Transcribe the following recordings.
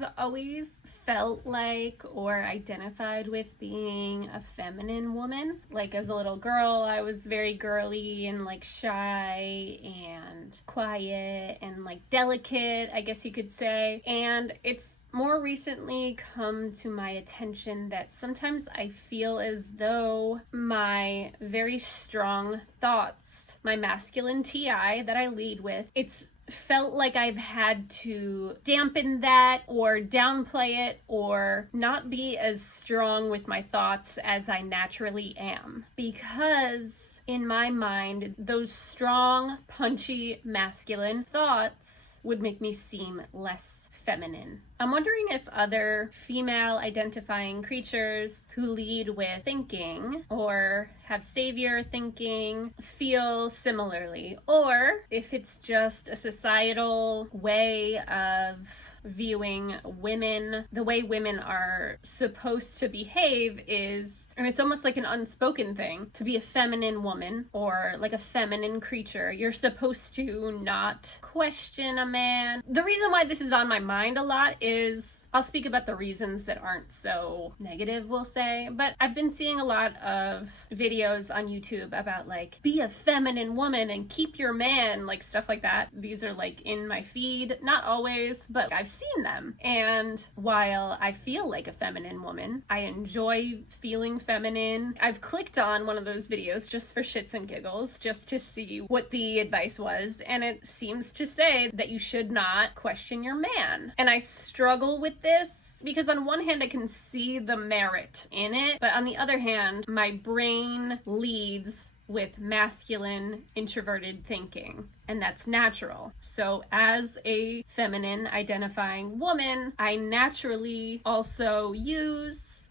I've always felt like or identified with being a feminine woman. Like as a little girl, I was very girly and like shy and quiet and like delicate, I guess you could say. And it's more recently come to my attention that sometimes I feel as though my very strong thoughts, my masculine TI that I lead with, it's felt like I've had to dampen that or downplay it or not be as strong with my thoughts as I naturally am. Because in my mind, those strong, punchy, masculine thoughts would make me seem less feminine. I'm wondering if other female identifying creatures who lead with thinking or have savior thinking feel similarly, or if it's just a societal way of viewing women. The way women are supposed to behave is, and it's almost like an unspoken thing, to be a feminine woman or like a feminine creature. You're supposed to not question a man. The reason why this is on my mind a lot is, I'll speak about the reasons that aren't so negative, we'll say, but I've been seeing a lot of videos on YouTube about like, be a feminine woman and keep your man, like stuff like that. These are like in my feed, not always, but I've seen them. And while I feel like a feminine woman, I enjoy feeling feminine. I've clicked on one of those videos just for shits and giggles, just to see what the advice was, and it seems to say that you should not question your man. And I struggle with this because on one hand I can see the merit in it, but on the other hand my brain leads with masculine introverted thinking, and that's natural. So as a feminine identifying woman, I naturally also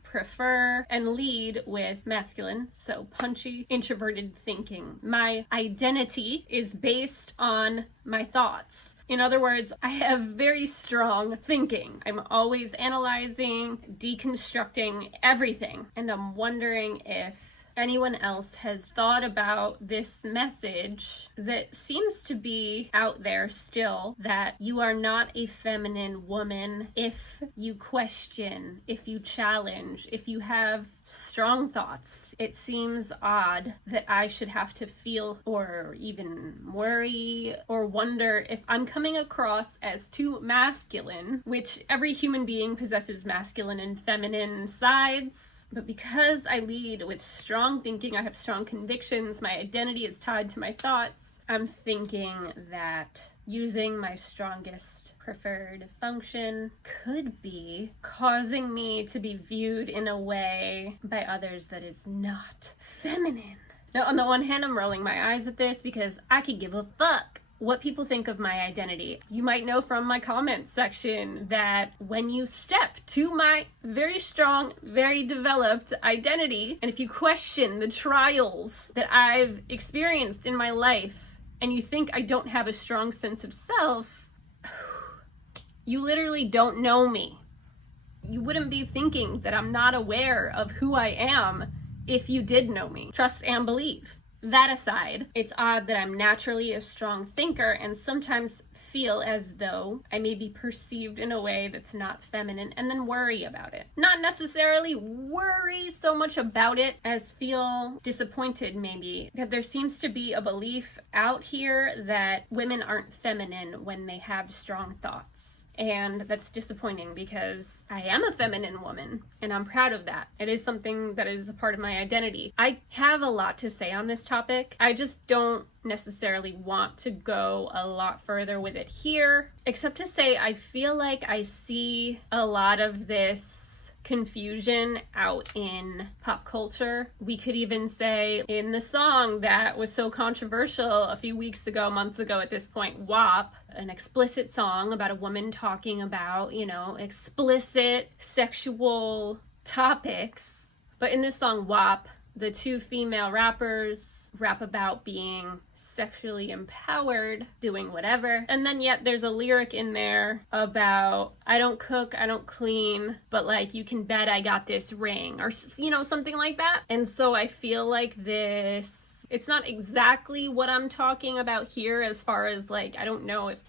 prefer and lead with masculine, so punchy, introverted thinking. My identity is based on my thoughts. In other words, I have very strong thinking. I'm always analyzing, deconstructing everything. And I'm wondering if anyone else has thought about this message that seems to be out there still, that you are not a feminine woman if you question, if you challenge, if you have strong thoughts. It seems odd that I should have to feel or even worry or wonder if I'm coming across as too masculine, which every human being possesses masculine and feminine sides. But because I lead with strong thinking, I have strong convictions, my identity is tied to my thoughts, I'm thinking that using my strongest preferred function could be causing me to be viewed in a way by others that is not feminine. Now, on the one hand, I'm rolling my eyes at this because I could give a fuck what people think of my identity. You might know from my comment section that when you step to my very strong, very developed identity, and if you question the trials that I've experienced in my life, and you think I don't have a strong sense of self, you literally don't know me. You wouldn't be thinking that I'm not aware of who I am if you did know me. Trust and believe. That aside, it's odd that I'm naturally a strong thinker and sometimes feel as though I may be perceived in a way that's not feminine and then worry about it. Not necessarily worry so much about it as feel disappointed maybe, that there seems to be a belief out here that women aren't feminine when they have strong thoughts. And that's disappointing because I am a feminine woman and I'm proud of that. It is something that is a part of my identity. I have a lot to say on this topic. I just don't necessarily want to go a lot further with it here, except to say I feel like I see a lot of this confusion out in pop culture. We could even say in the song that was so controversial a few weeks ago, months ago at this point, WAP, an explicit song about a woman talking about, explicit sexual topics. But in this song, WAP, the two female rappers rap about being sexually empowered, doing whatever. And then yet there's a lyric in there about, I don't cook, I don't clean, but like you can bet I got this ring, or something like that. And so I feel like this It's not exactly what I'm talking about here as far as like, I don't know if,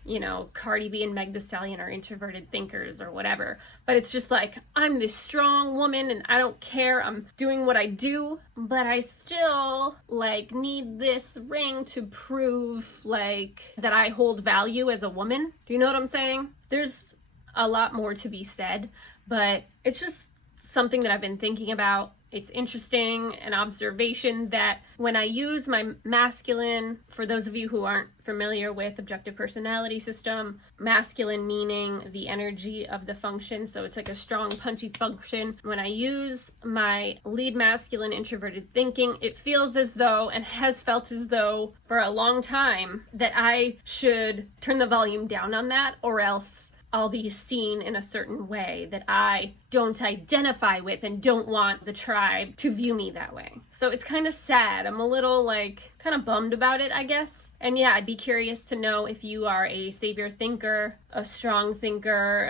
Cardi B and Meg Thee Stallion are introverted thinkers or whatever, but it's just like, I'm this strong woman and I don't care, I'm doing what I do, but I still like need this ring to prove like that I hold value as a woman. Do you know what I'm saying? There's a lot more to be said, but it's just something that I've been thinking about. It's interesting, an observation that when I use my masculine, for those of you who aren't familiar with objective personality system, masculine meaning the energy of the function, so it's like a strong, punchy function. When I use my lead masculine introverted thinking, it feels as though, and has felt as though for a long time, that I should turn the volume down on that, or else I'll be seen in a certain way that I don't identify with and don't want the tribe to view me that way. So it's kind of sad. I'm a little like kind of bummed about it, I guess. And yeah, I'd be curious to know if you are a savior thinker, a strong thinker,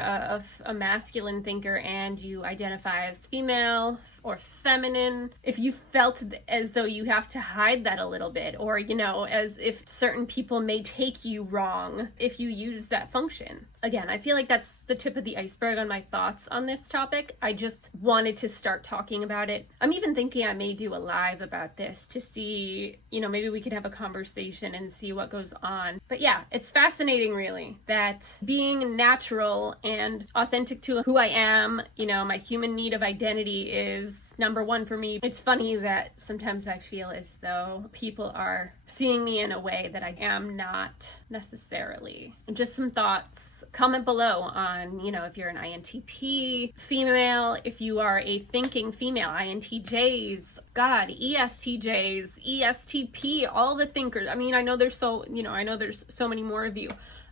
a masculine thinker, and you identify as female or feminine, if you felt as though you have to hide that a little bit, or, as if certain people may take you wrong if you use that function. Again, I feel like that's the tip of the iceberg on my thoughts on this topic. I just wanted to start talking about it. I'm even thinking I may do a live about this to see, maybe we could have a conversation and see what goes on. But yeah, it's fascinating really that being natural and authentic to who I am, my human need of identity is number one for me. It's funny that sometimes I feel as though people are seeing me in a way that I am not necessarily. And just some thoughts. Comment below on, if you're an INTP female, if you are a thinking female, INTJs, God, ESTJs, ESTP, all the thinkers. I mean, I know there's so many more of you.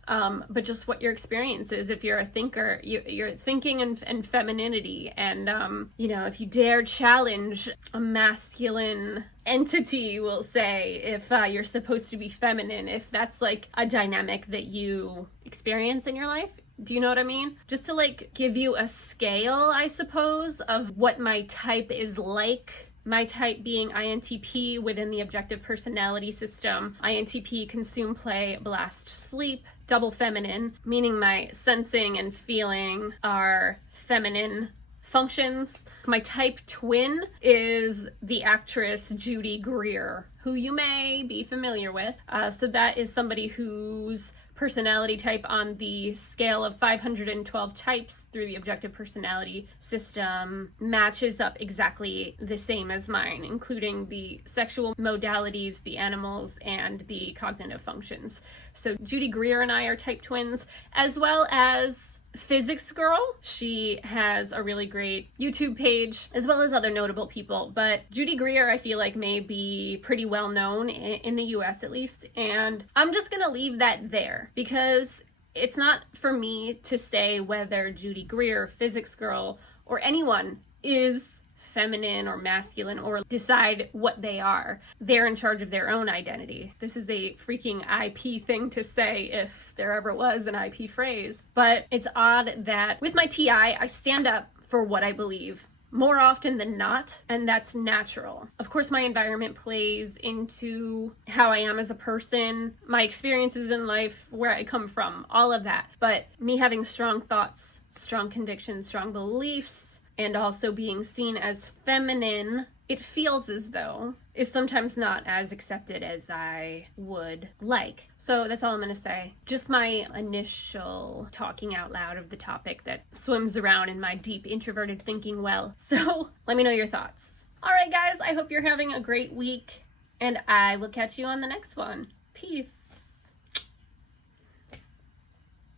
But just what your experience is. If you're a thinker, you're thinking and femininity. And, if you dare challenge a masculine entity, we'll say, if you're supposed to be feminine, if that's like a dynamic that you experience in your life. Do you know what I mean? Just to like give you a scale, I suppose, of what my type is like. My type being INTP within the objective personality system. INTP, consume, play, blast, sleep. Double feminine, meaning my sensing and feeling are feminine functions. My type twin is the actress Judy Greer, who you may be familiar with. So that is somebody whose personality type on the scale of 512 types through the objective personality system matches up exactly the same as mine, including the sexual modalities, the animals, and the cognitive functions. So Judy Greer and I are type twins, as well as Physics Girl. She has a really great YouTube page, as well as other notable people. But Judy Greer, I feel like, may be pretty well known in the US at least. And I'm just gonna leave that there because it's not for me to say whether Judy Greer, Physics Girl, or anyone is feminine or masculine or decide what they are. They're in charge of their own identity. This is a freaking IP thing to say if there ever was an IP phrase. But it's odd that with my TI, I stand up for what I believe more often than not, and that's natural. Of course, my environment plays into how I am as a person, my experiences in life, where I come from, all of that. But me having strong thoughts, strong convictions, strong beliefs, and also being seen as feminine, it feels as though is sometimes not as accepted as I would like. So that's all I'm going to say. Just my initial talking out loud of the topic that swims around in my deep introverted thinking well. So let me know your thoughts. All right, guys, I hope you're having a great week, and I will catch you on the next one. Peace.